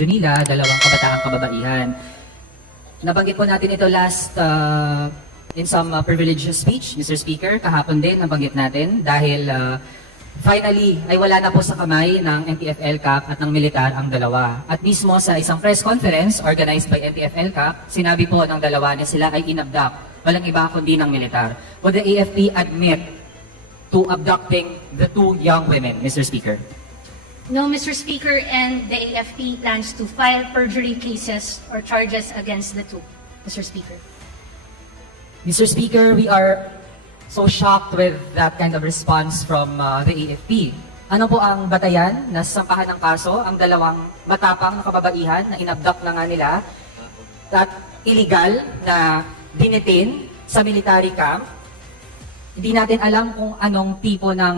Junila, dalawang kabataang kababaihan. Nabanggit po natin ito last in some privileged speech, Mr. Speaker. Kahapon din nabanggit natin dahil finally ay wala na po sa kamay ng NTF-ELCAC at ng militar ang dalawa. At mismo sa isang press conference organized by NTF-ELCAC, sinabi po ng dalawa na sila ay inabduct. Walang iba kundi ng militar. Would the AFP admit to abducting the two young women, Mr. Speaker? No, Mr. Speaker, and the AFP plans to file perjury cases or charges against the two, Mr. Speaker. Mr. Speaker, we are so shocked with that kind of response from the AFP. Ano po ang batayan na sampahan ng kaso ang dalawang matapang na kababaihan na inabduct na nga nila at illegal na dinetain sa military camp? Hindi natin alam kung anong tipo ng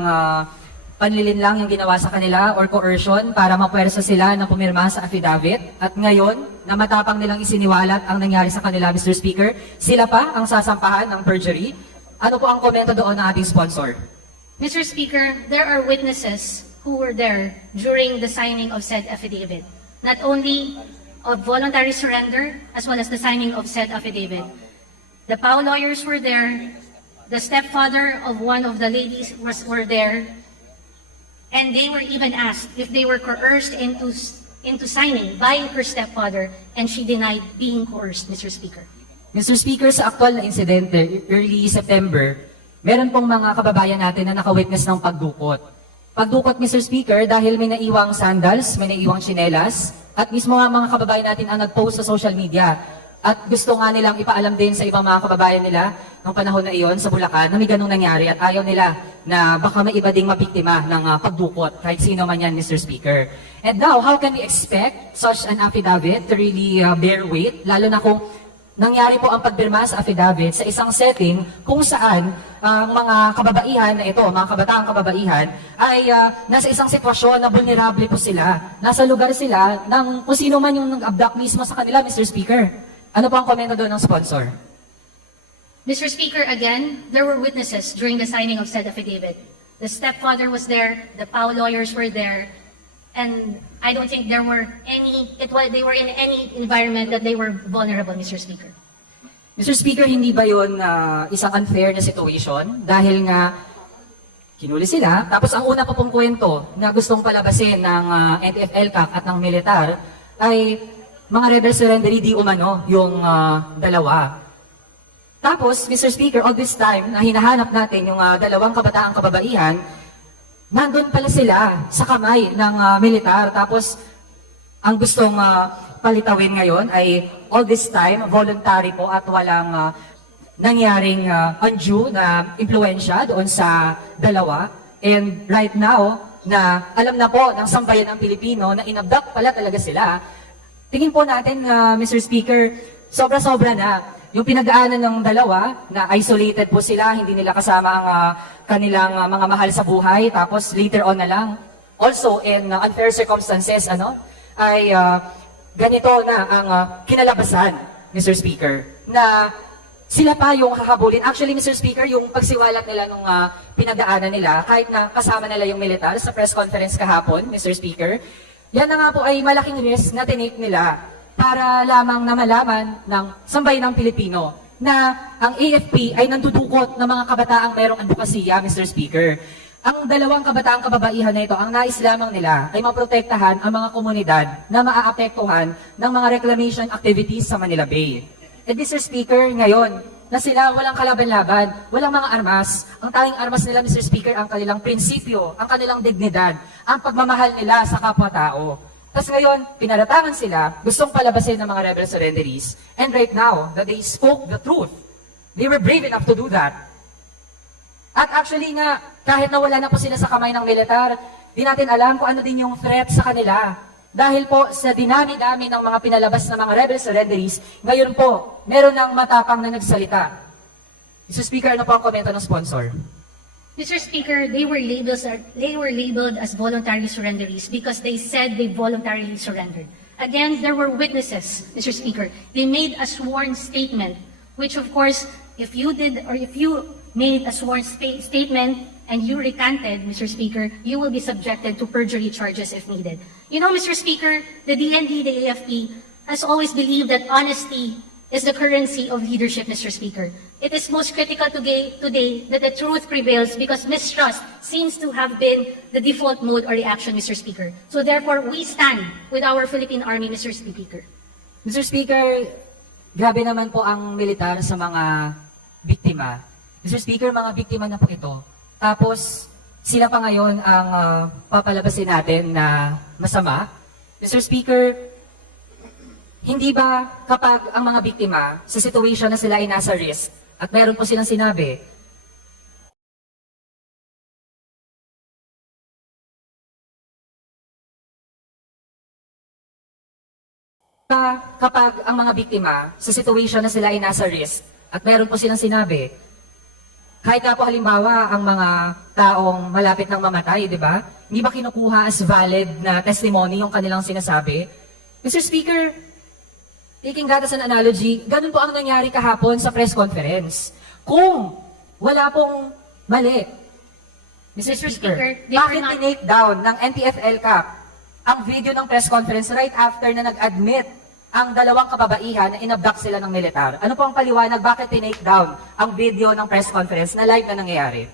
panlilinlang yung ginawa sa kanila or coercion para mapuwersa sila na pumirma sa affidavit. At ngayon, na matapang nilang isiniwalat ang nangyari sa kanila, Mr. Speaker, sila pa ang sasampahan ng perjury. Ano po ang komento doon ng ating sponsor? Mr. Speaker, there are witnesses who were there during the signing of said affidavit, not only of voluntary surrender as well as the signing of said affidavit. The PAO lawyers were there, the stepfather of one of the ladies were there, and they were even asked if they were coerced into signing by her stepfather, and she denied being coerced, Mr. Speaker. Mr. Speaker, sa aktual na insidente, early September, meron pong mga kababayan natin na nakawitness ng pagdukot. Pagdukot, Mr. Speaker, dahil may naiwang sandals, may naiwang tsinelas, at mismo nga mga kababayan natin ang nag-post sa social media. At gusto nga nilang ipaalam din sa ibang mga kababayan nila noong panahon na iyon sa Bulacan na may ganung nangyari at ayaw nila na baka may iba ding mabiktima ng pagdukot kahit sino man yan, Mr. Speaker. And now, how can we expect such an affidavit to really bear weight, lalo na kung nangyari po ang pagpirma sa affidavit sa isang setting kung saan ang mga kababaihan na ito, mga kabataang kababaihan, ay nasa isang sitwasyon na vulnerable po sila. Nasa lugar sila ng kung sino man yung nag-abduct mismo sa kanila, Mr. Speaker. Ano po ang komento doon ng sponsor? Mr. Speaker, again, there were witnesses during the signing of said affidavit. The stepfather was there, the PAO lawyers were there, and I don't think there were they were in any environment that they were vulnerable, Mr. Speaker. Mr. Speaker, hindi ba yun isang unfair na situation? Dahil nga, kinuli sila, tapos ang una pa pong kwento na gustong palabasin ng NTF-ELCAC at ng militar ay mga rebel surrendery di umano yung dalawa. Tapos, Mr. Speaker, all this time na hinahanap natin yung dalawang kabataang kababaihan, nandun pala sila sa kamay ng militar. Tapos, ang gustong palitawin ngayon ay all this time, voluntary po at walang nangyaring undue na impluensya doon sa dalawa. And right now, na alam na po ng sambayan ng Pilipino na inabduct pala talaga sila, tingin po natin, Mr. Speaker, sobra-sobra na yung pinag-aanan ng dalawa na isolated po sila, hindi nila kasama ang kanilang mga mahal sa buhay, tapos later on na lang, also in unfair circumstances, ay ganito na ang kinalabasan, Mr. Speaker, na sila pa yung hahabulin. Actually, Mr. Speaker, yung pagsiwalat nila nung pinag-aanan nila, kahit na kasama nila yung militar sa press conference kahapon, Mr. Speaker, yan na nga po ay malaking risk na tinake nila para lamang na malaman ng sambayan ng Pilipino na ang AFP ay nandudukot ng mga kabataang mayroong advokasya, Mr. Speaker. Ang dalawang kabataang kababaihan na ito, ang nais lamang nila ay maprotektahan ang mga komunidad na maaapektuhan ng mga reclamation activities sa Manila Bay. And Mr. Speaker, ngayon, na sila walang kalaban-laban, walang mga armas. Ang tanging armas nila, Mr. Speaker, ang kanilang prinsipyo, ang kanilang dignidad, ang pagmamahal nila sa kapwa-tao. Tapos ngayon, pinaratangan sila, gustong palabasin ng mga rebel surrenderies. And right now, that they spoke the truth. They were brave enough to do that. At actually nga, kahit nawala na po sila sa kamay ng militar, di natin alam kung ano din yung threat sa kanila. Dahil po sa dinami-dami ng mga pinalabas na mga rebel surrenderies, ngayon po, meron ng matapang na nagsalita. Mr. Speaker, ano po ang komento ng sponsor? Mr. Speaker, they were labeled as voluntary surrenderies because they said they voluntarily surrendered. Again, there were witnesses, Mr. Speaker. They made a sworn statement, which of course, if you made a sworn statement, and you recanted, Mr. Speaker, you will be subjected to perjury charges if needed. You know, Mr. Speaker, the DND, the AFP, has always believed that honesty is the currency of leadership, Mr. Speaker. It is most critical today that the truth prevails because mistrust seems to have been the default mode or reaction, Mr. Speaker. So therefore, we stand with our Philippine Army, Mr. Speaker. Mr. Speaker, grabe naman po ang militar sa mga biktima. Mr. Speaker, mga biktima na po ito. Tapos, sila pa ngayon ang papalabasin natin na masama. Mr. Speaker, hindi ba kapag ang mga biktima sa situation na sila ay nasa risk at meron po silang sinabi, kapag ang mga biktima sa situation na sila ay nasa risk at meron po silang sinabi, kahit nga po halimbawa ang mga taong malapit ng mamatay, di ba? Hindi ba kinukuha as valid na testimony yung kanilang sinasabi? Mr. Speaker, taking that as an analogy, ganun po ang nangyari kahapon sa press conference. Kung wala pong mali, Mr. Speaker, they were bakit not- tinake down ng NTF-ELCAC ang video ng press conference right after na nag-admit ang dalawang kababaihan na inabduct sila ng militar? Ano po ang paliwanag? Bakit tinake down ang video ng press conference na live na nangyayari?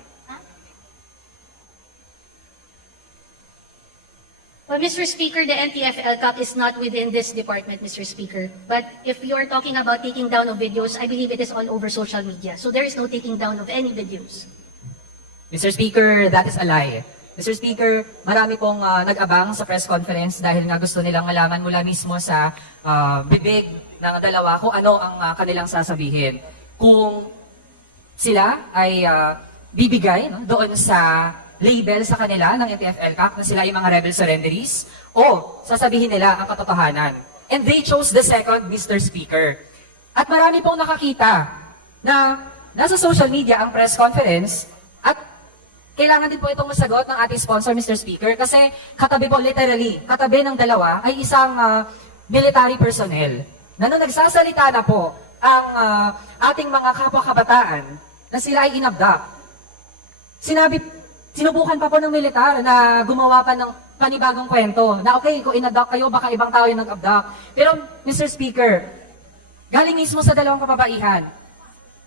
Well, Mr. Speaker, the NTF-ELCAC is not within this department, Mr. Speaker. But if you are talking about taking down of videos, I believe it is all over social media. So there is no taking down of any videos. Mr. Speaker, that is a lie. Mr. Speaker, marami pong nag-abang sa press conference dahil nga gusto nilang malaman mula mismo sa bibig ng dalawa kung ano ang kanilang sasabihin. Kung sila ay bibigay doon sa label sa kanila ng NTF-ELCAC na sila ay mga rebel surrenderies o sasabihin nila ang katotohanan. And they chose the second, Mr. Speaker. At marami pong nakakita na nasa social media ang press conference at kailangan din po itong masagot ng ating sponsor, Mr. Speaker, kasi katabi po, literally, katabi ng dalawa ay isang military personnel na nung nagsasalita na po ang ating mga kapwa-kabataan na sila ay inabduct. Sinubukan pa po ng militar na gumawa pa ng panibagong kwento na okay, kung inabduct kayo, baka ibang tao yung nag-abduct. Pero, Mr. Speaker, galing mismo sa dalawang kababaihan,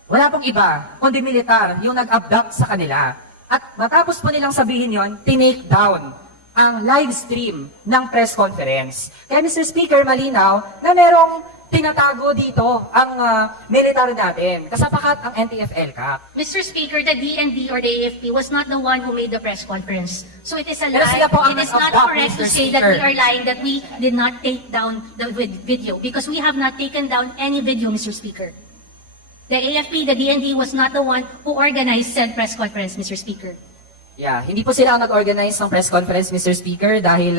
wala pong iba, kundi militar yung nag-abduct sa kanila. At matapos po nilang sabihin yon, tinake down ang live stream ng press conference. Kaya Mr. Speaker, malinaw na merong tinatago dito ang militar natin. Kasapakat ang NTF-ELCAC. Mr. Speaker, the DND or the AFP was not the one who made the press conference. So it is a Pero lie. sila po ang It is not nag-abduct, correct to Mr. say that we Speaker. are lying, that we did not take down the video because we have not taken down any video, Mr. Speaker. The AFP, the DND was not the one who organized said press conference, Mr. Speaker. Yeah, hindi po sila ang nag-organize ng press conference, Mr. Speaker, dahil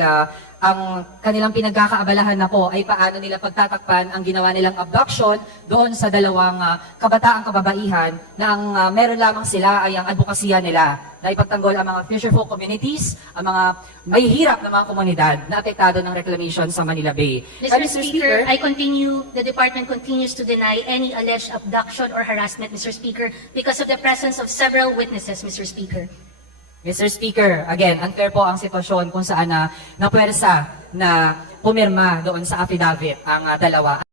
ang kanilang pinagkakaabalahan na po ay paano nila pagtatakpan ang ginawa nilang abduction doon sa dalawang kabataang kababaihan na ang meron lamang sila ay ang advokasya nila na ipagtanggol ang mga fisherfolk communities, ang mga may hirap na mga komunidad na apektado ng reclamation sa Manila Bay. Mr. Speaker, the department continues to deny any alleged abduction or harassment, Mr. Speaker, because of the presence of several witnesses, Mr. Speaker. Mr. Speaker, again, unfair po ang sitwasyon kung saan napwersa na pumirma doon sa affidavit ang dalawa.